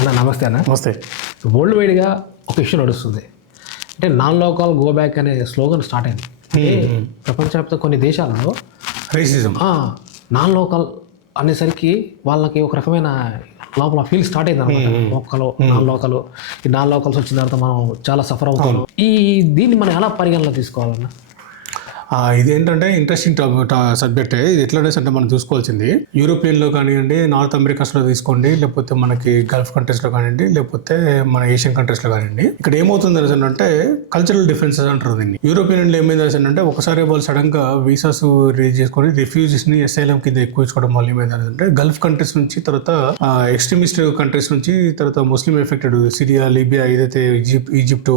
అన్న నమస్తే అన్న. నమస్తే. వరల్డ్ వైడ్గా ఒక ఇష్యూ నడుస్తుంది. అంటే నాన్ లోకల్ గో బ్యాక్ అనే స్లోగన్ స్టార్ట్ అయింది. ప్రపంచవ్యాప్త కొన్ని దేశాలలో రేసిజం నాన్ లోకల్ అనేసరికి వాళ్ళకి ఒక రకమైన లోపల ఫీల్ స్టార్ట్ అయింది అనమాట లోకల్ నాన్ లోకల్ ఈ నాన్ లోకల్స్ వచ్చిన తర్వాత మనం చాలా సఫర్ అవుతాం. ఈ దీన్ని మనం ఎలా పరిగణలో తీసుకోవాలన్న? ఇది ఏంటంటే ఇంట్రెస్టింగ్ సబ్జెక్ట్ ఇది ఎట్లా అంటే మనం చూసుకోవాల్సింది. యూరోపియన్లో కానివ్వండి నార్త్ అమెరికాస్లో తీసుకోండి లేకపోతే మనకి గల్ఫ్ కంట్రీస్లో కానివ్వండి లేకపోతే మన ఏషియన్ కంట్రీస్లో కానివ్వండి. ఇక్కడ ఏమవుతుంది అంటే కల్చరల్ డిఫరెన్సెస్ అంటారు దీన్ని. యూరోపియన్ ఏమైంది అనేసి అంటే ఒకసారి వాళ్ళు సడన్గా వీసాస్ రిలీజ్ చేసుకొని రిఫ్యూజీస్ని ఎస్ఐలం కింద ఎక్కువ ఇచ్చుకోవడం వల్ల ఏమైంది అంటే గల్ఫ్ కంట్రీస్ నుంచి తర్వాత ఎక్స్ట్రీమిస్ట్ కంట్రీస్ నుంచి తర్వాత ముస్లిం ఎఫెక్టెడ్ సిరియా లిబియా ఏదైతే ఈజిప్ట్ ఈజిప్ట్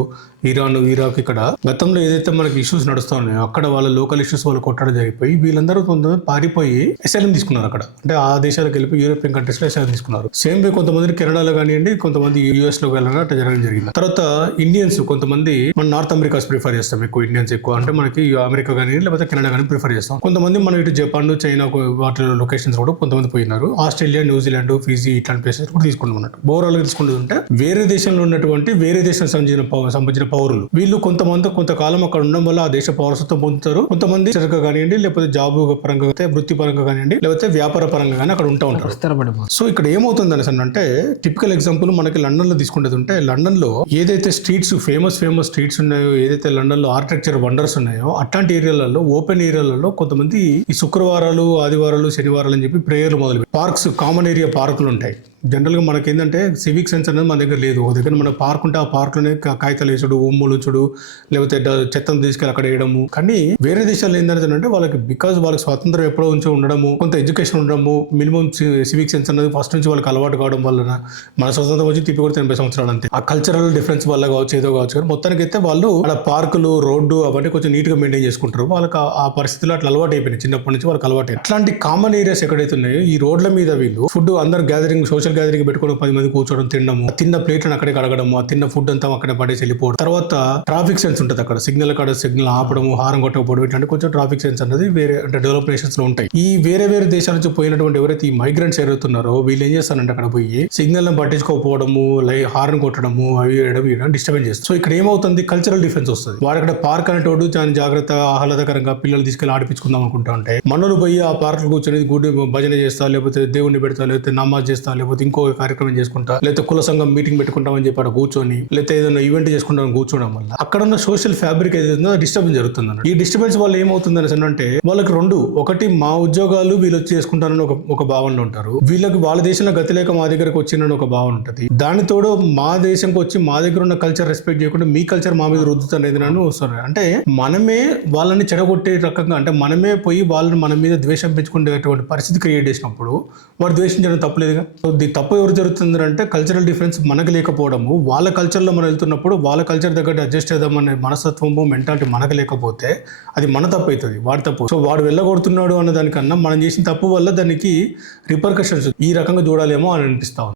ఇరాన్ ఇరాక్ ఇక్కడ గతంలో ఏదైతే మనకి ఇష్యూస్ నడుస్తున్నాయో అక్కడ వాళ్ళు లోకల్ ఇష్యూస్ వాళ్ళు కొట్టడం జరిగిపోయి వీళ్ళందరూ కొంతమంది పారిపోయి ఎస్ఎల్ఎం తీసుకున్నారు అక్కడ. అంటే ఆ దేశాలకు వెళ్ళిపోయి యూరోపియన్ కంట్రీస్లో ఎస్ఎల్ఎం తీసుకున్నారు. సేమ్ వే కొంతమంది కెనడాలో కానివ్వండి కొంతమంది యూఎస్లో వెళ్ళడం అట్లా జరగడం జరిగింది. తర్వాత ఇండియన్స్ కొంతమంది మన నార్త్ అమెరికాస్ ప్రిఫర్ చేస్తాం ఎక్కువ ఇండియన్స్ ఎక్కువ. అంటే మనకి అమెరికా కానీ లేకపోతే కెనడా కానీ ప్రిఫర్ చేస్తాం. కొంతమంది మనం ఇటు జపాన్ చైనా వాటి లొకేషన్స్ కూడా కొంతమంది పోయినారు. ఆస్ట్రేలియా న్యూజిలాండ్ ఫిజీ ఇట్లాంటి ప్లేసెస్ కూడా తీసుకుంటాం అన్నట్టు. ఓవరాల్గా తీసుకుంటుంటే వేరే దేశంలో ఉన్నటువంటి వేరే దేశం సంబంధించిన సంబంధించిన పౌరులు. వీళ్ళు కొంతమంది కొంతకాలం అక్కడ ఉండడం వల్ల ఆ దేశ పౌరసత్వం పొందుతారు కొంతమంది సరిగ్గా కానివ్వండి లేకపోతే జాబ్ పరంగా అయితే వృత్తి పరంగా కానివ్వండి లేకపోతే వ్యాపార పరంగా కానీ అక్కడ ఉంటా ఉంటారు. సో ఇక్కడ ఏమవుతుంది అనేసి అంటే టిపికల్ ఎగ్జాంపుల్ మనకి లండన్లో తీసుకునేది ఉంటే లండన్లో ఏదైతే స్ట్రీట్స్ ఫేమస్ ఫేమస్ స్ట్రీట్స్ ఉన్నాయో ఏదైతే లండన్లో ఆర్కిటెక్చర్ వండర్స్ ఉన్నాయో అట్లాంటి ఏరియాలలో ఓపెన్ ఏరియాలలో కొంతమంది ఈ శుక్రవారాలు ఆదివారాలు శనివారాలు అని చెప్పి ప్రేయర్లు మొదలు పార్క్స్ కామన్ ఏరియా పార్కులు ఉంటాయి. జనరల్గా మనకి ఏంటంటే సివిక్ సెన్స్ అనేది మన దగ్గర లేదు. ఒక దగ్గర మన పార్క్ ఉంటే ఆ పార్క్లోనే కాగితాలు వేసుడు ఉమ్ములు ఉంచుడు లేకపోతే చెత్తను తీసుకెళ్ళి అక్కడ వేయడము. కానీ వేరే దేశాల్లో ఏంటంటే వాళ్ళకి బికాజ్ వాళ్ళకి స్వాతంత్రం ఎప్పుడో ఉంచి ఉండడము కొంత ఎడ్యుకేషన్ ఉండడము మినిమం సివిక్ సెన్స్ అనేది ఫస్ట్ నుంచి వాళ్ళకి అలవాటు కావడం వలన మన స్వతంత్రం వచ్చి తిప్పి కూడా ఎనభై సంవత్సరాలు అంతే. ఆ కల్చరల్ డిఫరెన్స్ వల్ల కావచ్చు ఏదో కావచ్చు కానీ మొత్తానికి అయితే వాళ్ళు అక్కడ పార్కులు రోడ్డు అవన్నీ కొంచెం నీట్గా మెయింటైన్ చేసుకుంటారు. వాళ్ళకి ఆ- ఆ పరిస్థితిలో అట్లా అలవాటు అయిపోయినాయి. చిన్నప్పటి నుంచి వాళ్ళకి అలవాటు అట్లాంటి కామన్ ఏరియాస్ ఎక్కడైతే ఉన్నాయో ఈ రోడ్ల మీద వీళ్ళు ఫుడ్ అందరు గ్యాదరింగ్ సోషల్ గ్యాదరింగ్ పెట్టుకోవడం పది మంది కూర్చోవడం తినడము తిన్న ప్లేట్లను అక్కడే కడగడము ఆ తిన్న ఫుడ్ అంతా అక్కడే పడేసి వెళ్ళిపోవడం. తర్వాత ట్రాఫిక్ సెన్స్ ఉంటుంది అక్కడ. సిగ్నల్ కాడ సిగ్నల్ ఆపడము హారం కొట్టకపోవడం ఇట్లాంటి కొంచెం ట్రాఫిక్ సెన్స్ అనేది వేరే అంటే డెవలప్ నేషన్స్లో ఉంటాయి. ఈ వేరే వేరే దేశాల నుంచి పోయినటువంటి ఎవరైతే ఈ మైగ్రెంట్స్ ఎరుగుతున్నారో వీళ్ళు ఏం చేస్తారంటే అక్కడ పోయి సిగ్నల్ పట్టించుకోకపోవడము లై హార్న్ కొట్టడము అవి వేయడం డిస్టర్బెన్స్ చేస్తుంది. సో ఇక్కడ ఏమవుతుంది? కల్చరల్ డిఫరెన్స్ వస్తుంది. వారు అక్కడ పార్క్ అనేటోడు దాని జాగ్రత్త ఆహ్లాదకరంగా పిల్లలు తీసుకెళ్ళి ఆడిపించుకుందాం అనుకుంటా ఉంటే మనలు పోయి ఆ పార్క్ కూర్చొని గుడి భజన చేస్తా లేకపోతే దేవుణ్ణి పెడతా లేకపోతే నమాజ్ చేస్తా లేకపోతే ఇంకో కార్యక్రమం చేసుకుంటా లేకపోతే కుల సంఘం మీటింగ్ పెట్టుకుంటామని చెప్పి అక్కడ కూర్చొని లేకపోతే ఏదైనా ఈవెంట్ చేసుకుంటామని కూర్చోవడం వల్ల అక్కడ ఉన్న సోషల్ ఫ్యాబ్రిక్ ఏదైతుందో డిస్టర్బెన్స్ జరుగుతుంది ఈ డిస్టర్బెన్స్ వల్ల ఏమవుతుంది అంటే వాళ్ళకి రెండు ఒకటి మా ఉద్యోగాలు వీళ్ళు వచ్చి చేసుకుంటారని ఒక ఒక భావనలో ఉంటారు. వీళ్ళకి వాళ్ళ దేశంలో గతి లేక మా దగ్గరకు వచ్చిందని ఒక భావన ఉంటుంది. దానితోడు మా దేశంకి వచ్చి మా దగ్గర ఉన్న కల్చర్ రెస్పెక్ట్ చేయకుండా మీ కల్చర్ మా మీద రుద్దుతనేది నన్ను వస్తారు అంటే మనమే వాళ్ళని చెడగొట్టే రకంగా అంటే మనమే పోయి వాళ్ళని మన మీద ద్వేషం పెంచుకునేటువంటి పరిస్థితి క్రియేట్ చేసినప్పుడు వాడు ద్వేషించడం తప్పలేదుగా. సో ది తప్పు ఎవరు జరుగుతుంది అంటే కల్చరల్ డిఫరెన్స్ మనకు లేకపోవడము. వాళ్ళ కల్చర్లో మనం వెళ్తున్నప్పుడు వాళ్ళ కల్చర్ దగ్గర అడ్జస్ట్ చేద్దామనే మనస్తత్వము మెంటాలిటీ మనకు లేకపోతే అది మన తప్పు అవుతుంది వాడి తప్పు. సో వాడు వెళ్ళగొడుతున్నాడు అన్న దానికన్నా మనం చేసిన తప్పు వల్ల దానికి రిపర్కషన్స్ ఈ రకంగా చూడాలేమో అని అనిపిస్తా ఉంది.